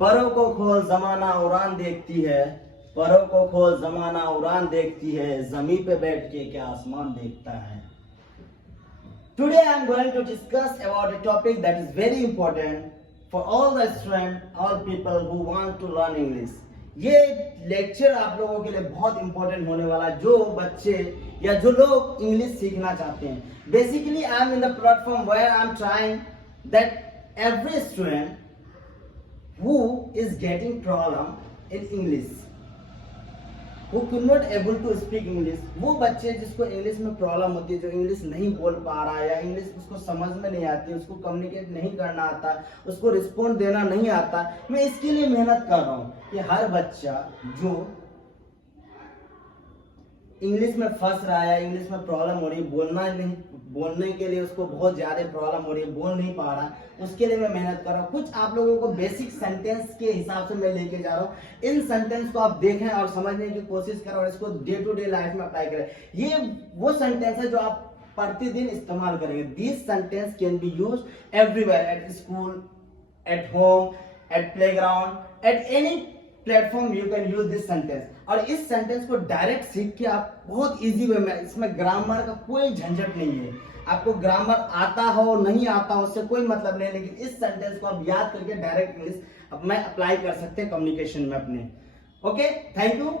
परों को खोल जमाना उड़ान देखती है, परों को खोल जमाना उड़ान देखती है, जमीन पे बैठ के क्या आसमान देखता है। Today I am going to discuss about a topic that is very important for all the students, all people who want to learn English. ये लेक्चर आप लोगों के लिए बहुत इंपॉर्टेंट होने वाला है, जो बच्चे या जो लोग इंग्लिश सीखना चाहते हैं। Basically I am in the platform where I am trying that every student who is getting problem in English, who could not able to speak English, वो बच्चे जिसको इंग्लिश में प्रॉब्लम होती है, जो इंग्लिश नहीं बोल पा रहा है या इंग्लिश उसको समझ में नहीं आती, उसको कम्युनिकेट नहीं करना आता, उसको रिस्पॉन्ड देना नहीं आता। मैं इसके लिए मेहनत कर रहा हूँ कि हर बच्चा जो इंग्लिश में फंस रहा है, इंग्लिश में प्रॉब्लम हो रही है, बोलने के लिए उसको बहुत ज्यादा प्रॉब्लम हो रही है, बोल नहीं पा रहा, उसके लिए मैं मेहनत कर रहा हूँ। कुछ आप लोगों को बेसिक सेंटेंस के हिसाब से मैं लेके जा रहा हूँ। इन सेंटेंस को आप देखें और समझने की कोशिश करें और इसको डे टू डे लाइफ में अप्लाई करें। ये वो सेंटेंस है जो आप प्रतिदिन इस्तेमाल करेंगे। This sentence can be use everywhere, at school, at home, at playground, at any platform you can use this sentence. और इस सेंटेंस को डायरेक्ट सीख के आप बहुत इजी वे में, इसमें ग्रामर का कोई झंझट नहीं है। आपको ग्रामर आता हो नहीं आता हो उससे कोई मतलब नहीं, लेकिन इस सेंटेंस को आप याद करके डायरेक्ट इंग्लिश में अप्लाई कर सकते हैं कम्युनिकेशन में अपने। Okay, thank you.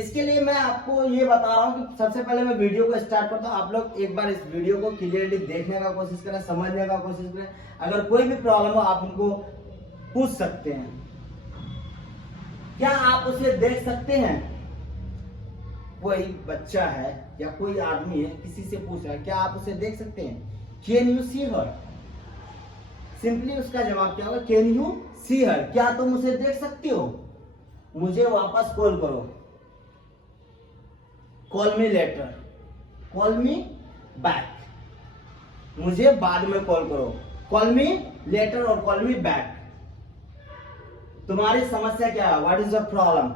इसके लिए मैं आपको ये बता रहा हूँ कि सबसे पहले मैं वीडियो को स्टार्ट करता हूँ। आप लोग एक बार इस वीडियो को क्लियरली देखने का कोशिश करें, समझने का कोशिश करें। अगर कोई भी प्रॉब्लम हो आप उनको पूछ सकते हैं। क्या आप उसे देख सकते हैं? कोई बच्चा है या कोई आदमी है, किसी से पूछ रहा है, क्या आप उसे देख सकते हैं? Can you see her? Simply उसका जवाब क्या होगा? Can you see her? क्या तुम उसे देख सकते हो? मुझे वापस कॉल करो। Call me later, call me back. मुझे बाद में कॉल करो। कॉल मी लेटर और कॉल मी बैक। तुम्हारी समस्या क्या है? What is your problem?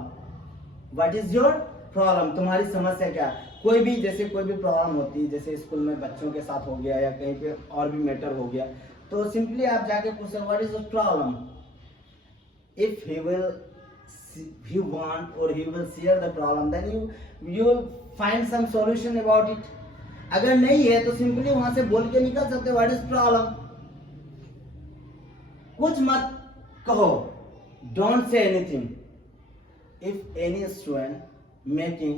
What is your problem? तुम्हारी समस्या क्या है? कोई भी जैसे कोई भी प्रॉब्लम होती है, जैसे स्कूल में बच्चों के साथ हो गया या कहीं पे और भी मैटर हो गया, तो सिंपली आप जाके पूछे what is your problem. If he want or he will share the problem, then you will find some solution about it. अगर नहीं है तो सिंपली वहां से बोल के निकल सकते, व्हाट इज प्रॉब्लम। कुछ मत कहो, don't say anything. If any student making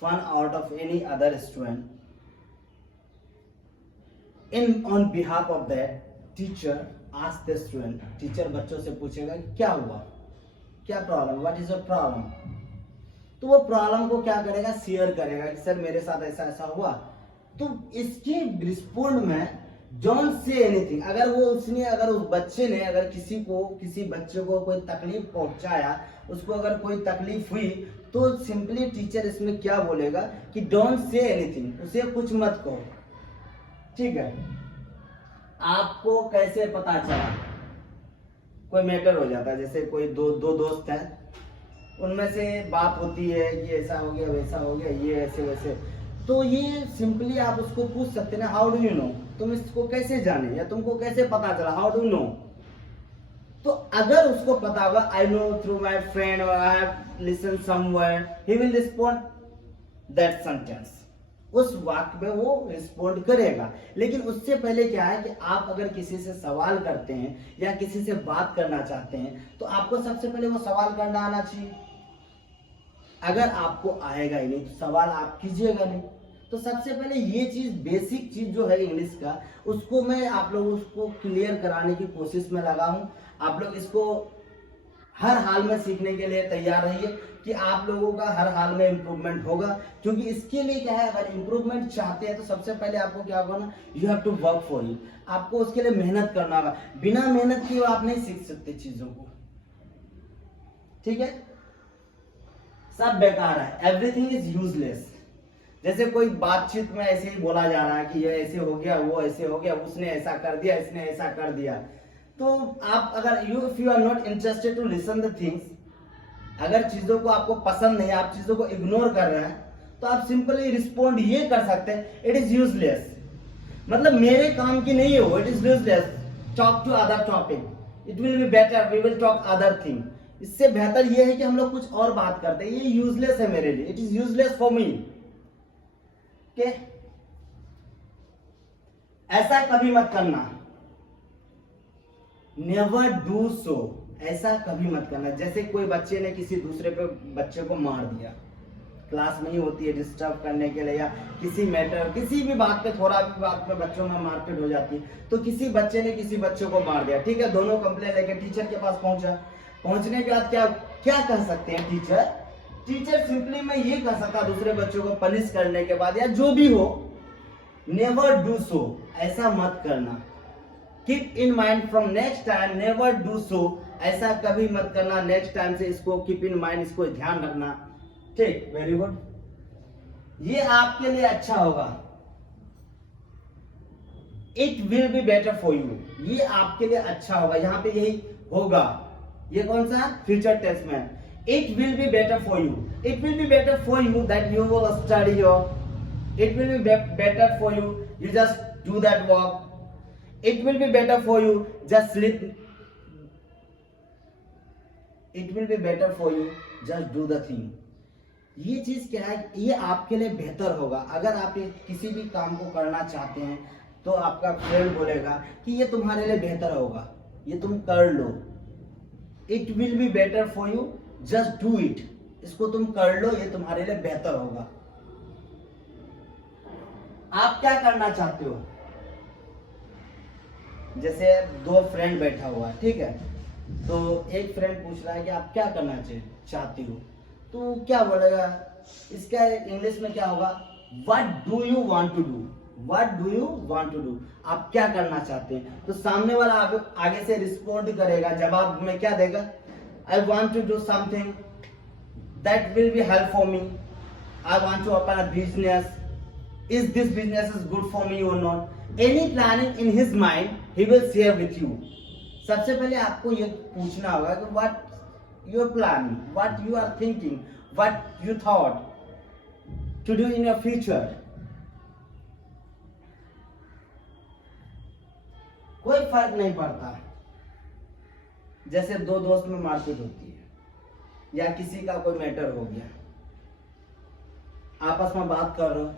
fun out of any other student, on behalf of that, teacher ask the student, teacher बच्चों से पूछेगा क्या हुआ, क्या problem, what is your problem. तो वो प्रॉब्लम को क्या करेगा? शेयर करेगा कि सर मेरे साथ ऐसा ऐसा हुआ। तो इसके रिस्पोंड में डोंट से एनीथिंग। अगर उस बच्चे ने अगर किसी बच्चे को कोई तकलीफ पहुंचाया, उसको अगर कोई तकलीफ हुई, तो सिंपली टीचर इसमें क्या बोलेगा कि डोंट से एनीथिंग, उसे कुछ मत कहो। ठीक है। आपको कैसे पता चला? कोई मैटर हो जाता है, जैसे कोई दो दोस्त हैं, उनमें से बात होती है कि ऐसा हो गया, वैसा हो गया, ये ऐसे वैसे, तो ये सिंपली आप उसको पूछ सकते हैं, हाउ डू यू नो? तुम इसको कैसे जाने या तुमको कैसे पता चला? How do know? तो अगर उसको पता होगा I know through my friend और I have listen somewhere, he will respond that sentence. उस वाक्य में वो रिस्पोंड करेगा। लेकिन उससे पहले क्या है कि आप अगर किसी से सवाल करते हैं या किसी से बात करना चाहते हैं, तो आपको सबसे पहले वो सवाल करना आना चाहिए। अगर आपको आएगा ही नहीं तो सवाल आप कीजिएगा नहीं। तो सबसे पहले ये चीज, बेसिक चीज जो है इंग्लिश का, उसको मैं आप लोगों को क्लियर कराने की कोशिश में लगा हूं। आप लोग इसको हर हाल में सीखने के लिए तैयार रहिए कि आप लोगों का हर हाल में इंप्रूवमेंट होगा। क्योंकि इसके लिए क्या है, अगर इंप्रूवमेंट चाहते हैं तो सबसे पहले आपको क्या होगा ना, you have to work for it. आपको उसके लिए मेहनत करना होगा। बिना मेहनत किए आप नहीं सीख सकते चीजों को। ठीक है, सब बेकार है, एवरीथिंग इज यूजलेस। जैसे कोई बातचीत में ऐसे ही बोला जा रहा है कि ये ऐसे हो गया, वो ऐसे हो गया, उसने ऐसा कर दिया, इसने ऐसा कर दिया। तो आप अगर if you are not interested to listen the things, अगर चीजों को आपको पसंद नहीं, आप चीजों को इग्नोर कर रहे हैं, तो आप सिंपली रिस्पोंड ये कर सकते हैं, इट इज यूजलेस। मतलब मेरे काम की नहीं हो, it is useless, talk to other topic, it will be better, we will talk other thing. इससे बेहतर ये है कि हम लोग कुछ और बात करते हैं। ये यूजलेस है मेरे लिए, it is useless for me. Okay, ऐसा कभी मत करना, नेवर डू सो, ऐसा कभी मत करना। जैसे कोई बच्चे ने किसी दूसरे पे बच्चे को मार दिया, क्लास में ही होती है डिस्टर्ब करने के लिए, या किसी मैटर, किसी भी बात पे, थोड़ा भी बात पे बच्चों में मारपीट हो जाती है। तो किसी बच्चे ने किसी बच्चे को मार दिया, ठीक है, दोनों कंप्लेन लेके टीचर के पास पहुंचा। पहुंचने के बाद क्या क्या कह सकते हैं टीचर सिंपली मैं ये कह सकता दूसरे बच्चों को पनिश करने के बाद, या जो भी हो, नेवर डू सो, ऐसा मत करना। Keep in mind from next time, never do so, ऐसा कभी मत करना। नेक्स्ट टाइम से इसको कीप इन माइंड, इसको ध्यान रखना। ठीक, वेरी गुड, ये आपके लिए अच्छा होगा। It will be better for you, ये आपके लिए अच्छा होगा। यहां पे यही होगा, ये कौन सा फ्यूचर टेंस में। It will be better for you, it will be better for you that you will study your, it will be better for you, you just do that work, it will be better for you, just sleep, it will be better for you, just do the thing। ये चीज क्या है, ये आपके लिए बेहतर होगा। अगर आप किसी भी काम को करना चाहते हैं तो आपका फ्रेंड बोलेगा कि ये तुम्हारे लिए बेहतर होगा, ये तुम कर लो। It will be better for you, just do it, इसको तुम कर लो, ये तुम्हारे लिए बेहतर होगा। आप क्या करना चाहते हो, जैसे दो फ्रेंड बैठा हुआ है, ठीक है, तो एक फ्रेंड पूछ रहा है कि आप क्या करना चाहती हो, तो क्या बोलेगा, इसका इंग्लिश में क्या होगा, what do you want to do, what do you want to do, आप क्या करना चाहते हैं। तो सामने वाला आगे से रिस्पॉन्ड करेगा, जवाब में क्या देगा, I want to do something that will be help for me, I want to open a business, is this business is good for me or not, any planning in his mind he will share with you। सबसे पहले आपको ये पूछना होगा कि what you are planning, what you are thinking, what you thought to do in your future। कोई फर्क नहीं पड़ता, जैसे दो दोस्त में मारपीट होती है या किसी का कोई मैटर हो गया, आपस में बात कर रहे हो,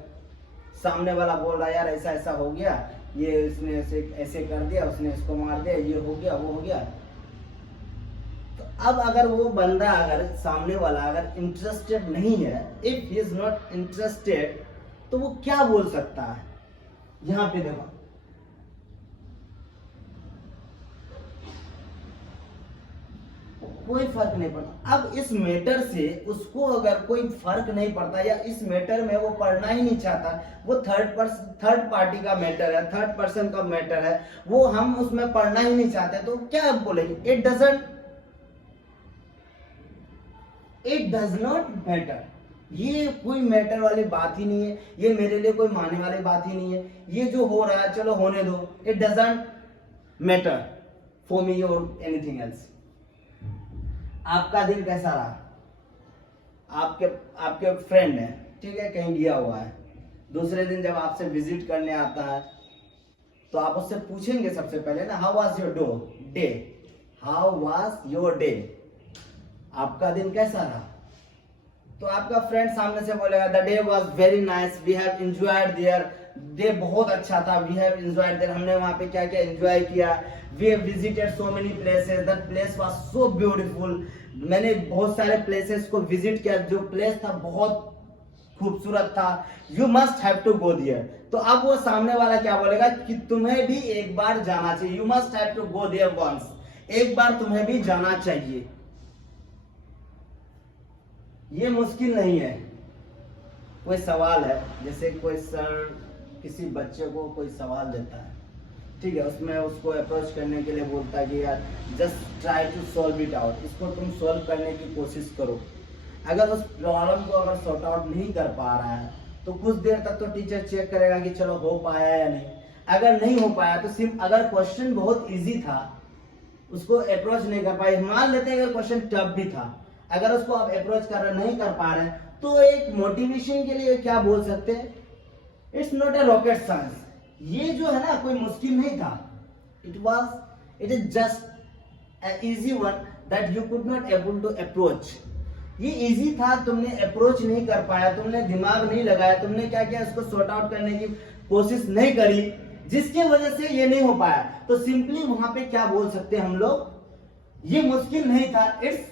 सामने वाला बोल रहा है यार ऐसा ऐसा हो गया, ये इसने ऐसे कर दिया, उसने इसको मार दिया, ये हो गया, वो हो गया। तो अब अगर वो बंदा, अगर सामने वाला अगर इंटरेस्टेड नहीं है, if he is not interested, तो वो क्या बोल सकता है। यहां पे देखो, कोई फर्क नहीं पड़ता। अब इस मैटर से उसको अगर कोई फर्क नहीं पड़ता, या इस मैटर में वो पढ़ना ही नहीं चाहता, वो थर्ड पार्टी का मैटर है, थर्ड पर्सन का मैटर है, वो हम उसमें पढ़ना ही नहीं चाहते, तो क्या बोलेंगे, इट डज नॉट मैटर, ये कोई मैटर वाली बात ही नहीं है, ये मेरे लिए कोई मानने वाली बात ही नहीं है, ये जो हो रहा है चलो होने दो, it doesn't matter for me और एनीथिंग एल्स। आपका दिन कैसा रहा, आपके फ्रेंड है, ठीक है, कहीं गया हुआ है, दूसरे दिन जब आपसे विजिट करने आता है तो आप उससे पूछेंगे सबसे पहले ना, how was your day, how was your day, आपका दिन कैसा रहा। तो आपका फ्रेंड सामने से बोलेगा, the day was very nice, we have enjoyed there, day बहुत अच्छा था, वी हैव एंजॉयड देयर, हमने वहां पे क्या क्या एंजॉय किया, we have visited so many places, that place was so beautiful, मैंने बहुत सारे प्लेसेस को विजिट किया, जो प्लेस था बहुत खूबसूरत था, you must have to go there. तो अब वो सामने वाला क्या बोलेगा कि तुम्हें भी एक बार जाना चाहिए, you must have to go there once, एक बार तुम्हें भी जाना चाहिए। ये मुश्किल नहीं है। कोई सवाल है, जैसे कोई सर किसी बच्चे को कोई सवाल देता है, ठीक है, उसमें उसको अप्रोच करने के लिए बोलता है कि यार just try to solve it out, इसको तुम सॉल्व करने की कोशिश करो। अगर उस प्रॉब्लम को अगर सॉर्ट आउट नहीं कर पा रहा है तो कुछ देर तक तो टीचर चेक करेगा कि चलो हो पाया या नहीं। अगर नहीं हो पाया तो सिर्फ, अगर क्वेश्चन बहुत इजी था, उसको अप्रोच नहीं कर पाए, मान लेते हैं अगर क्वेश्चन टफ भी था, अगर उसको आप अप्रोच कर नहीं कर पा रहे हैं, तो एक मोटिवेशन के लिए क्या बोल सकते हैं, it's not a rocket science, ये जो है ना कोई मुश्किल नहीं था, it is just easy one that you could not able to approach. ये इजी था, तुमने अप्रोच नहीं कर पाया, तुमने दिमाग नहीं लगाया, तुमने क्या किया, इसको सॉर्ट आउट करने की कोशिश नहीं करी, जिसकी वजह से ये नहीं हो पाया. तो सिंपली वहां पे क्या बोल सकते हैं हम लोग, ये मुश्किल नहीं था. It's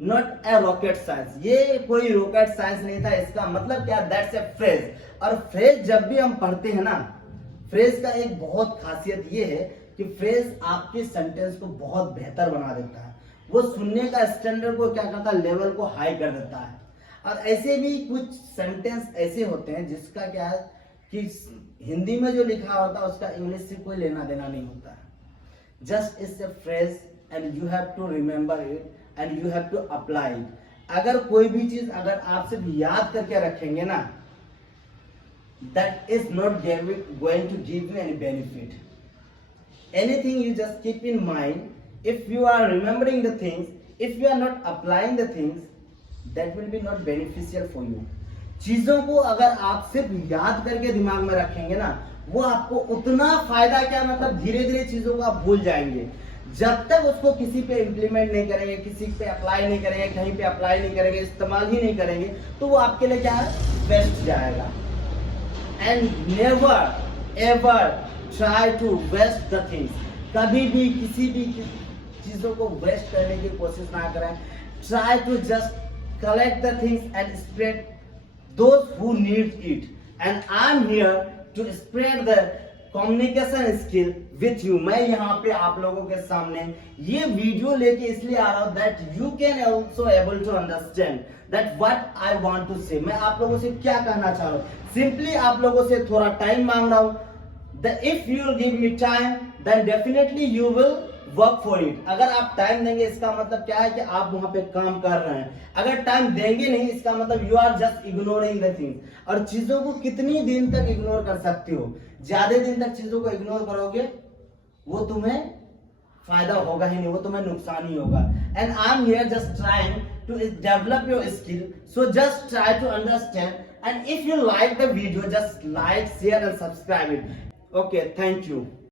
not a rocket science. ये कोई रॉकेट साइंस नहीं था. इसका मतलब क्या, दैट्स ए फ्रेज. और फ्रेज जब भी हम पढ़ते हैं ना, फ्रेज का एक बहुत खासियत ये है कि फ्रेज आपके सेंटेंस को बहुत बेहतर बना देता है. वो सुनने का स्टैंडर्ड को क्या करता है, लेवल को हाई कर देता है. और ऐसे भी कुछ सेंटेंस ऐसे होते हैं जिसका क्या है कि हिंदी में जो लिखा होता है उसका इंग्लिश से कोई लेना देना नहीं होता है. Just it's a phrase and you have to remember it and you have to apply it. अगर कोई भी चीज अगर आप सिर्फ याद करके रखेंगे ना, that is not going to give you any benefit. Anything you just keep in mind. If you are remembering the things, if you are not applying the things, that will be not beneficial for you. चीजों को अगर आप सिर्फ याद करके दिमाग में रखेंगे ना, वो आपको उतना फायदा क्या, मतलब धीरे धीरे चीजों को आप भूल जाएंगे. जब तक उसको किसी पे इम्प्लीमेंट नहीं करेंगे, किसी पे अप्लाई नहीं करेंगे, कहीं पे अप्लाई नहीं करेंगे, इस्तेमाल ही नहीं करेंगे, तो वो आपके लिए क्या है, वेस्ट जाएगा. And never ever try to waste the things. कभी भी किसी भी चीजों को वेस्ट करने की कोशिश ना करें. Try to just collect the things and spread those who need it. And I'm here to spread the communication skill with you. मैं यहाँ पे आप लोगों के सामने ये वीडियो लेके इसलिए आ रहा हूँ that you can also able to understand that what I want to say. मैं आप लोगों से क्या कहना चाह रहा हूँ. सिंपली आप लोगों से थोड़ा टाइम मांग रहा हूँ. If you will give me time, then definitely you will work for it. अगर आप टाइम देंगे इसका मतलब क्या है कि आप वहां पे काम कर रहे हैं. अगर टाइम देंगे नहीं इसका मतलब you are just ignoring the things. और चीजों को कितनी दिन तक इग्नोर कर सकते हो. ज्यादा दिन तक चीजों को इग्नोर करोगे वो तुम्हें फायदा होगा ही नहीं, वो तुम्हें नुकसान ही होगा. And I'm here just trying to develop your skill. So just try to understand. And if you like the video, just like, share and subscribe it. Okay, thank you.